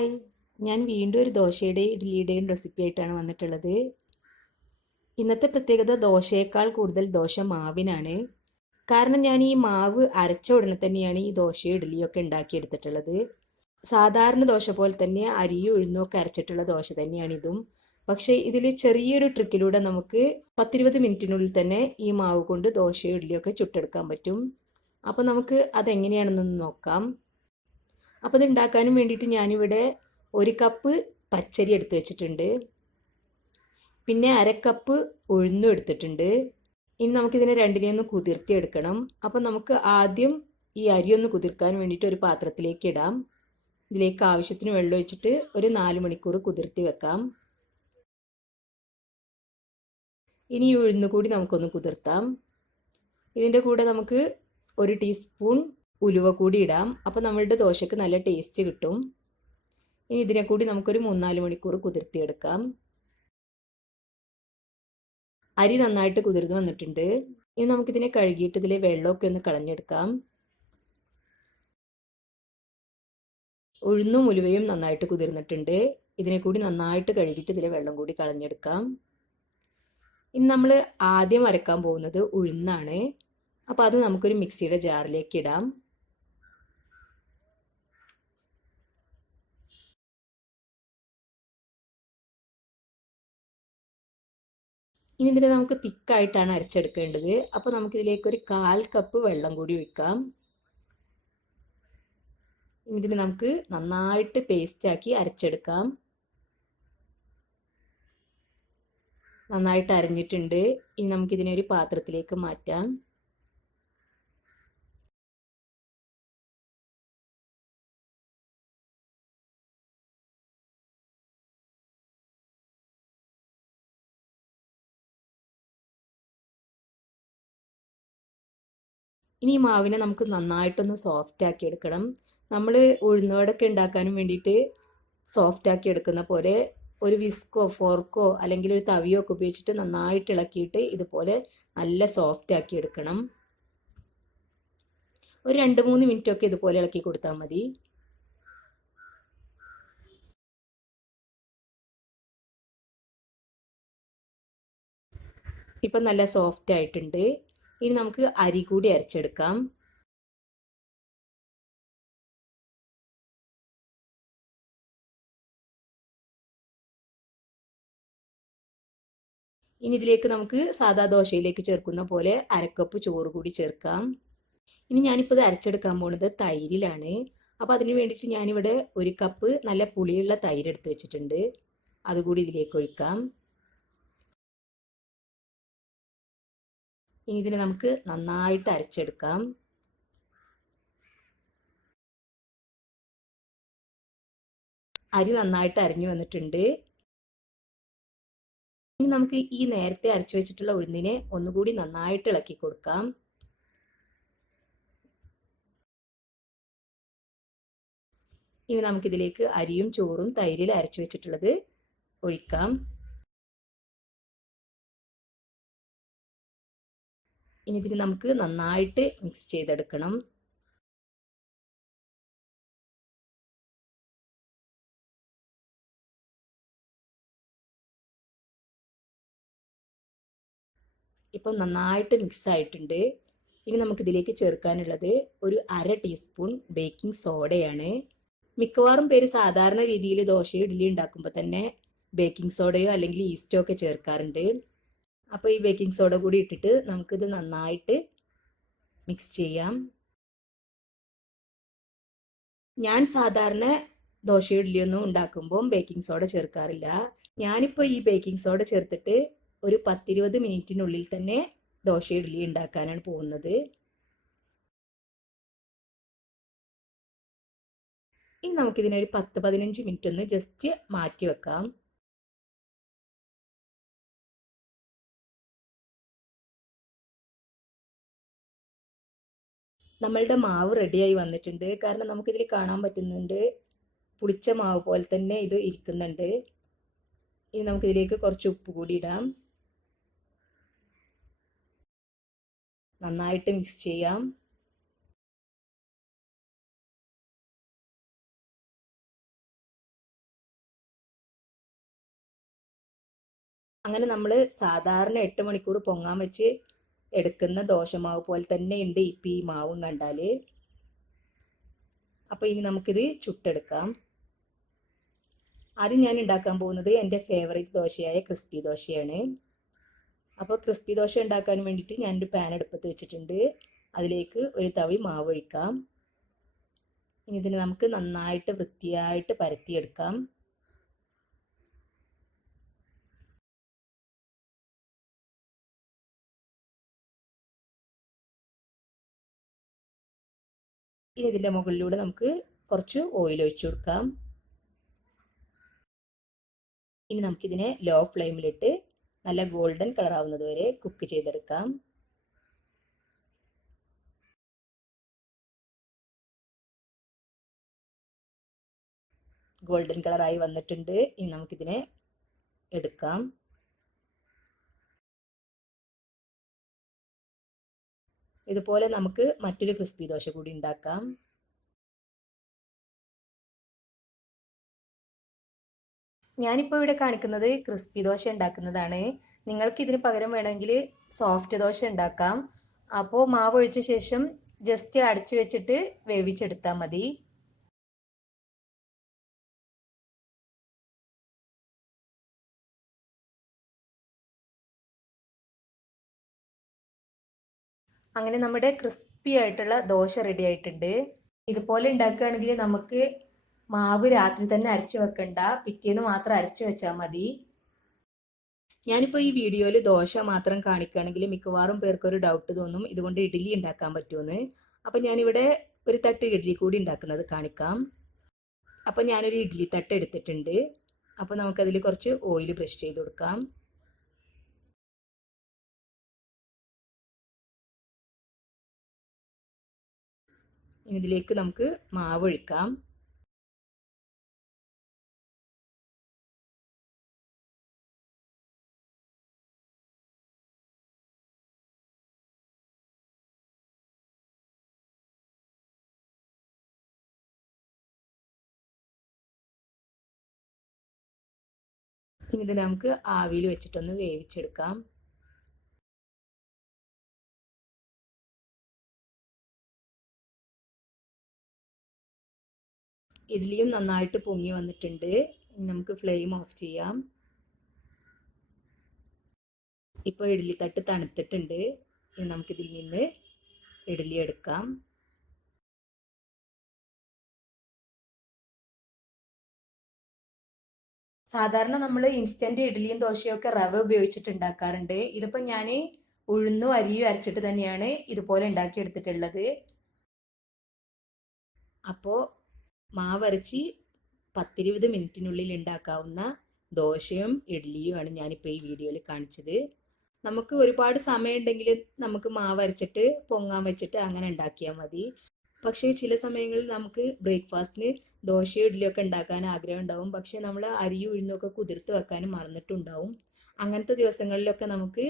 Hi. ഞാൻ വീണ്ടും ഒരു ദോശയുടെയും ഇഡ്ഡലിയുടെയും റെസിപ്പി ആയിട്ടാണ് വന്നിട്ടുള്ളത്. ഇന്നത്തെ പ്രത്യേകത ദോശയേക്കാൾ കൂടുതൽ ദോശ മാവിനാണ്. കാരണം ഞാൻ ഈ മാവ് അരച്ച ഉടനെ തന്നെയാണ് ഈ ദോശയും ഇഡ്ഡലിയും ഒക്കെ ഉണ്ടാക്കിയെടുത്തിട്ടുള്ളത്. സാധാരണ ദോശ പോലെ തന്നെ അരിയും ഉഴുന്നും ഒക്കെ അരച്ചിട്ടുള്ള ദോശ തന്നെയാണ് ഇതും. പക്ഷേ ഇതിൽ ചെറിയൊരു ട്രിക്കിലൂടെ നമുക്ക് പത്തിരുപത് മിനിറ്റിനുള്ളിൽ തന്നെ ഈ മാവ് കൊണ്ട് ദോശയും ഇഡ്ഡലിയും ഒക്കെ ചുട്ടെടുക്കാൻ പറ്റും. അപ്പോൾ നമുക്ക് അതെങ്ങനെയാണെന്നൊന്ന് നോക്കാം. അപ്പോൾ ഇത് ഉണ്ടാക്കാനും വേണ്ടിയിട്ട് ഞാനിവിടെ ഒരു കപ്പ് പച്ചരി എടുത്തു വെച്ചിട്ടുണ്ട്. പിന്നെ അരക്കപ്പ് ഉഴുന്നും എടുത്തിട്ടുണ്ട്. ഇനി നമുക്കിതിനെ രണ്ടിനെയും ഒന്ന് കുതിർത്തി എടുക്കണം. അപ്പോൾ നമുക്ക് ആദ്യം ഈ അരി ഒന്ന് കുതിർക്കാൻ വേണ്ടിയിട്ട് ഒരു പാത്രത്തിലേക്ക് ഇടാം. ഇതിലേക്ക് ആവശ്യത്തിന് വെള്ളം ഒഴിച്ചിട്ട് ഒരു നാല് മണിക്കൂർ കുതിർത്തി വെക്കാം. ഇനി ഉഴുന്നു കൂടി നമുക്കൊന്ന് കുതിർത്താം. ഇതിന്റെ കൂടെ നമുക്ക് ഒരു ടീസ്പൂൺ ഉലുവ കൂടി ഇടാം. അപ്പോൾ നമ്മളുടെ ദോശയ്ക്ക് നല്ല ടേസ്റ്റ് കിട്ടും. ഇനി ഇതിനെ കൂടി നമുക്കൊരു മൂന്നാൽ മണിക്കൂർ കുതിർത്തിയെടുക്കാം. അരി നന്നായിട്ട് കുതിർന്ന് വന്നിട്ടുണ്ട്. ഇനി നമുക്കിതിനെ കഴുകിയിട്ട് ഇതിലെ വെള്ളമൊക്കെ ഒന്ന് കളഞ്ഞെടുക്കാം. ഉഴുന്നും ഉലുവയും നന്നായിട്ട് കുതിർന്നിട്ടുണ്ട്. ഇതിനെ കൂടി നന്നായിട്ട് കഴുകിയിട്ട് ഇതിലെ വെള്ളം കൂടി കളഞ്ഞെടുക്കാം. ഇനി നമ്മൾ ആദ്യം അരക്കാൻ പോകുന്നത് ഉഴുന്നാണ്. അപ്പോൾ അത് നമുക്കൊരു മിക്സിയുടെ ജാറിലേക്ക് ഇടാം. ഇനി ഇതിനെ നമുക്ക് തിക്കായിട്ടാണ് അരച്ചെടുക്കേണ്ടത്. അപ്പോൾ നമുക്കിതിലേക്ക് ഒരു കാൽ കപ്പ് വെള്ളം കൂടി ഒഴിക്കാം. ഇതിന് നമുക്ക് നന്നായിട്ട് പേസ്റ്റാക്കി അരച്ചെടുക്കാം. നന്നായിട്ട് അരഞ്ഞിട്ടുണ്ട്. ഇനി നമുക്കിതിനെ ഒരു പാത്രത്തിലേക്ക് മാറ്റാം. ഇനി ഈ മാവിനെ നമുക്ക് നന്നായിട്ടൊന്ന് സോഫ്റ്റ് ആക്കി എടുക്കണം. നമ്മൾ ഉഴുന്നുവടൊക്കെ ഉണ്ടാക്കാനും വേണ്ടിയിട്ട് സോഫ്റ്റ് ആക്കി എടുക്കുന്ന പോലെ ഒരു വിസ്കോ ഫോർക്കോ അല്ലെങ്കിൽ ഒരു തവിയോ ഒക്കെ ഉപയോഗിച്ചിട്ട് നന്നായിട്ട് ഇളക്കിയിട്ട് ഇതുപോലെ നല്ല സോഫ്റ്റ് ആക്കി എടുക്കണം. ഒരു രണ്ട് മൂന്ന് മിനിറ്റ് ഒക്കെ ഇതുപോലെ ഇളക്കി കൊടുത്താൽ മതി. ഇപ്പം നല്ല സോഫ്റ്റ് ആയിട്ടുണ്ട്. ഇനി നമുക്ക് അരി കൂടി അരച്ചെടുക്കാം. ഇനി ഇതിലേക്ക് നമുക്ക് സാധാ ദോശയിലേക്ക് ചേർക്കുന്ന പോലെ അരക്കപ്പ് ചോറ് കൂടി ചേർക്കാം. ഇനി ഞാനിപ്പോൾ ഇത് അരച്ചെടുക്കാൻ പോണത് തൈരിലാണ്. അപ്പോൾ അതിന് വേണ്ടിയിട്ട് ഞാനിവിടെ ഒരു കപ്പ് നല്ല പുളിയുള്ള തൈര് എടുത്ത് വെച്ചിട്ടുണ്ട്. അതുകൂടി ഇതിലേക്ക് ഒഴിക്കാം. ഇനി ഇതിനെ നമുക്ക് നന്നായിട്ട് അരച്ചെടുക്കാം. അരി നന്നായിട്ട് അരിഞ്ഞു വന്നിട്ടുണ്ട്. ഇനി നമുക്ക് ഈ നേരത്തെ അരച്ചു വെച്ചിട്ടുള്ള ഉഴുന്നിനെ ഒന്നുകൂടി നന്നായിട്ട് ഇളക്കി കൊടുക്കാം. ഇനി നമുക്കിതിലേക്ക് അരിയും ചോറും തൈരിൽ അരച്ചു വെച്ചിട്ടുള്ളത് ഒഴിക്കാം. ഇനി ഇതിന് നമുക്ക് നന്നായിട്ട് മിക്സ് ചെയ്തെടുക്കണം. ഇപ്പം നന്നായിട്ട് മിക്സ് ആയിട്ടുണ്ട്. ഇനി നമുക്കിതിലേക്ക് ചേർക്കാനുള്ളത് ഒരു അര ടീസ്പൂൺ ബേക്കിംഗ് സോഡയാണ് മിക്കവാറും പേര് സാധാരണ രീതിയിൽ ദോശയോ ഇഡ്ഡലി ഉണ്ടാക്കുമ്പോൾ തന്നെ ബേക്കിംഗ് സോഡയോ അല്ലെങ്കിൽ ഈസ്റ്റോ ഒക്കെ ചേർക്കാറുണ്ട്. അപ്പോൾ ഈ ബേക്കിംഗ് സോഡ കൂടി ഇട്ടിട്ട് നമുക്കിത് നന്നായിട്ട് മിക്സ് ചെയ്യാം. ഞാൻ സാധാരണ ദോശ ഇഡ്ഡലിയൊന്നും ഉണ്ടാക്കുമ്പോൾ ബേക്കിംഗ് സോഡ ചേർക്കാറില്ല. ഞാനിപ്പോൾ ഈ ബേക്കിംഗ് സോഡ ചേർത്തിട്ട് ഒരു പത്തിരുപത് മിനിറ്റിനുള്ളിൽ തന്നെ ദോശ ഇഡ്ഡലി ഉണ്ടാക്കാനാണ് പോകുന്നത്. ഇനി നമുക്കിതിനൊരു പത്ത് പതിനഞ്ച് മിനിറ്റ് ഒന്ന് ജസ്റ്റ് മാറ്റി വെക്കാം. നമ്മളുടെ മാവ് റെഡിയായി വന്നിട്ടുണ്ട്. കാരണം നമുക്കിതിൽ കാണാൻ പറ്റുന്നുണ്ട്. പുളിച്ച മാവ് പോലെ തന്നെ ഇത് ഇരിക്കുന്നുണ്ട്. ഇനി നമുക്കിതിലേക്ക് കുറച്ച് ഉപ്പ് കൂടി ഇടാം. നന്നായിട്ട് മിക്സ് ചെയ്യാം. അങ്ങനെ നമ്മൾ സാധാരണ എട്ട് മണിക്കൂർ പൊങ്ങാൻ വെച്ച് എടുക്കുന്ന ദോശമാവ് പോലെ തന്നെ ഉണ്ട് ഇപ്പം ഈ മാവും കണ്ടാൽ അപ്പോൾ ഇനി നമുക്കിത് ചുട്ടെടുക്കാം. ആദ്യം ഞാൻ ഉണ്ടാക്കാൻ പോകുന്നത് എന്റെ ഫേവറേറ്റ് ദോശയായ ക്രിസ്പി ദോശയാണ്. അപ്പോൾ ക്രിസ്പി ദോശ ഉണ്ടാക്കാൻ വേണ്ടിയിട്ട് ഞാനൊരു പാൻ അടുപ്പത്ത് വെച്ചിട്ടുണ്ട്. അതിലേക്ക് ഒരു തവി മാവ് ഒഴിക്കാം ഇനി ഇതിന് നമുക്ക് നന്നായിട്ട് വൃത്തിയായിട്ട് പരത്തിയെടുക്കാം. ഇനി ഇതിന്റെ മുകളിലൂടെ നമുക്ക് കുറച്ച് ഓയിൽ ഒഴിച്ചു കൊടുക്കാം. ഇനി നമുക്കിതിനെ ലോ ഫ്ലെയിമിലിട്ട് നല്ല ഗോൾഡൻ കളർ ആവുന്നത് വരെ കുക്ക് ചെയ്തെടുക്കാം. ഗോൾഡൻ കളറായി വന്നിട്ടുണ്ട്. ഇനി നമുക്കിതിനെ എടുക്കാം. ഇതുപോലെ നമുക്ക് മറ്റൊരു ക്രിസ്പി ദോശ കൂടി ഉണ്ടാക്കാം. ഞാനിപ്പോൾ ഇവിടെ കാണിക്കുന്നത് ക്രിസ്പി ദോശ ഉണ്ടാക്കുന്നതാണ്. നിങ്ങൾക്ക് ഇതിന് പകരം വേണമെങ്കിൽ സോഫ്റ്റ് ദോശ ഉണ്ടാക്കാം. അപ്പോൾ മാവ് ഒഴിച്ച ശേഷം ജസ്റ്റ് അടച്ചു വെച്ചിട്ട് വേവിച്ചെടുത്താൽ മതി. അങ്ങനെ നമ്മുടെ ക്രിസ്പി ആയിട്ടുള്ള ദോശ റെഡി ആയിട്ടുണ്ട്. ഇതുപോലെ ഉണ്ടാക്കുകയാണെങ്കിൽ നമുക്ക് മാവ് രാത്രി തന്നെ അരച്ചു വെക്കണ്ട. പിറ്റേന്ന് മാത്രം അരച്ചു വെച്ചാൽ മതി. ഞാനിപ്പോൾ ഈ വീഡിയോയിൽ ദോശ മാത്രം കാണിക്കുകയാണെങ്കിൽ മിക്കവാറും പേർക്കൊരു ഡൗട്ട് തോന്നും ഇതുകൊണ്ട് ഇഡ്ഡലി ഉണ്ടാക്കാൻ പറ്റുമെന്ന് അപ്പം ഞാനിവിടെ ഒരു തട്ട് ഇഡ്ഡലി കൂടി ഉണ്ടാക്കുന്നത് കാണിക്കാം. അപ്പം ഞാനൊരു ഇഡ്ഡലി തട്ട് എടുത്തിട്ടുണ്ട്. അപ്പോൾ നമുക്കതിൽ കുറച്ച് ഓയിൽ ബ്രഷ് ചെയ്ത് കൊടുക്കാം. ഇതിലേക്ക് നമുക്ക് മാവ് ഒഴിക്കാം ഇനി ഇത് നമുക്ക് ആവിയിൽ വെച്ചിട്ടൊന്ന് വേവിച്ചെടുക്കാം. ഇഡ്ഡലിയും നന്നായിട്ട് പൊങ്ങി വന്നിട്ടുണ്ട്. നമുക്ക് ഫ്ലെയിം ഓഫ് ചെയ്യാം. ഇപ്പോൾ ഇഡ്ഡലി തട്ട് തണുത്തിട്ടുണ്ട് നമുക്കിതിൽ നിന്ന് ഇഡ്ഡലി എടുക്കാം. സാധാരണ നമ്മൾ ഇൻസ്റ്റന്റ് ഇഡ്ഡലിയും ദോശയും ഒക്കെ റവ ഉപയോഗിച്ചിട്ട് ഉണ്ടാക്കാറുണ്ട്. ഇതിപ്പോൾ ഞാൻ ഉഴുന്നും അരിയും അരച്ചിട്ട് തന്നെയാണ് ഇതുപോലെ ഉണ്ടാക്കിയെടുത്തിട്ടുള്ളത്. അപ്പോൾ മാവരച്ച് പത്തിരുപത് മിനിറ്റിനുള്ളിൽ ഉണ്ടാക്കാവുന്ന ദോശയും ഇഡ്ഡലിയുമാണ് ഞാനിപ്പോൾ ഈ വീഡിയോയിൽ കാണിച്ചത്. നമുക്ക് ഒരുപാട് സമയം ഉണ്ടെങ്കിൽ നമുക്ക് മാവരച്ചിട്ട് പൊങ്ങാൻ വെച്ചിട്ട് അങ്ങനെ ഉണ്ടാക്കിയാൽ മതി. പക്ഷേ ചില സമയങ്ങളിൽ നമുക്ക് ബ്രേക്ക്ഫാസ്റ്റിന് ദോശയോ ഇഡ്ഡലിയൊക്കെ ഉണ്ടാക്കാൻ ആഗ്രഹം ഉണ്ടാവും. പക്ഷേ നമ്മൾ അരിയും ഉഴുന്നൊക്കെ കുതിർത്ത് വെക്കാനും മറന്നിട്ടുണ്ടാവും. അങ്ങനത്തെ ദിവസങ്ങളിലൊക്കെ നമുക്ക്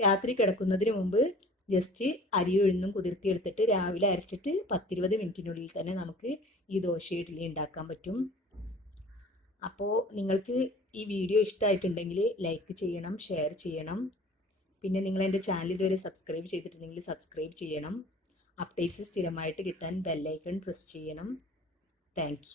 രാത്രി കിടക്കുന്നതിന് മുമ്പ് ജസ്റ്റ് അരി ഉഴുന്നും കുതിർത്തിയെടുത്തിട്ട് രാവിലെ അരച്ചിട്ട് പത്തിരുപത് മിനിറ്റിനുള്ളിൽ തന്നെ നമുക്ക് ഈ ദോശ ഇഡ്ഡലി ഉണ്ടാക്കാൻ പറ്റും. അപ്പോൾ നിങ്ങൾക്ക് ഈ വീഡിയോ ഇഷ്ടമായിട്ടുണ്ടെങ്കിൽ ലൈക്ക് ചെയ്യണം ഷെയർ ചെയ്യണം. പിന്നെ നിങ്ങൾ എന്റെ ചാനൽ ഇതുവരെ സബ്സ്ക്രൈബ് ചെയ്തിട്ടുണ്ടെങ്കിൽ സബ്സ്ക്രൈബ് ചെയ്യണം. അപ്ഡേറ്റ്സ് സ്ഥിരമായിട്ട് കിട്ടാൻ ബെല്ലൈക്കൺ പ്രസ് ചെയ്യണം. താങ്ക്